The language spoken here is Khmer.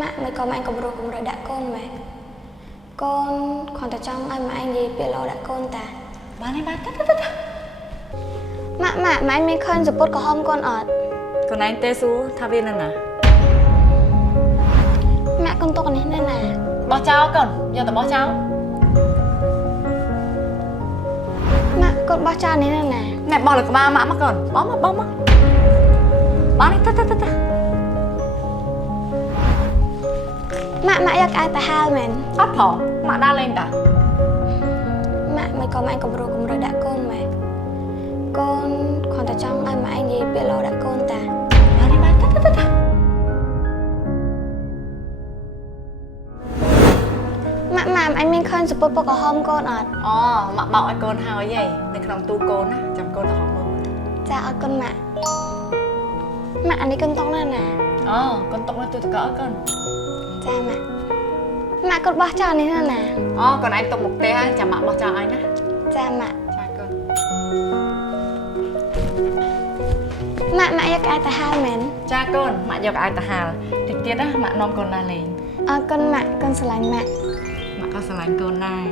ម៉ាក់មិនក៏ម៉ែកំរោកំរើដាក់កូនម៉ែកូនគ្រាន់តែចង់ឲ្យម៉ែនិយាយពាក្យល្អដាក់កូនតាបានទេបានទៅម៉ាក់ម៉ែមានឃើញសពុតក្រហមកូនអត់កូនឯងទេសួរថាវានៅណាម៉ាក់កូនទុកនេះនៅណាបោះចោលកូនយកទៅបោះចោលម៉ាក់កូនបោះចោលនេះនៅណាណែបោះលើក្បាលម៉ាក់មកកូនបោះមកបានទេទៅម៉ាក់យកអាយទៅហាលមែនអត់ផងម៉ាក់ដើរលេងតាម៉ាក់មិនក៏ម៉ែកំរោកំរើដាក់កូនម៉ែកូនគ្រាន់តែចង់ឲ្យម៉ែនិយាយពាក្យល្អដាក់កូនតាបានទេបានទៅម៉ាក់អញមានឃើញសពុតពណ៌ក្រហមកូនអត់អូម៉ាក់បោកឲ្យកូនហើយនៅក្នុងទូកូនណាចាំកូនទៅហៅមើលចាអរគុណម៉ាក់អានេះកូនតុកណាណាអូកូនតុកនៅទូទឹកកកកូនចាម៉ាក់កូនបោះចោលនេះណាអូកូនឯងទុកមុខផ្ទះហើយចាំម៉ាក់បោះចោលឲ្យណាចាម៉ាក់ចាកូនម៉ាក់យកអាយទៅហាលមែនចាកូនម៉ាក់យកអាយទៅហាលតិចទៀតណាម៉ាក់នាំកូនដើរលេងអរគុណម៉ាក់កូនស្រឡាញ់ម៉ាក់ម៉ាក់ក៏ស្រឡាញ់កូនដែរ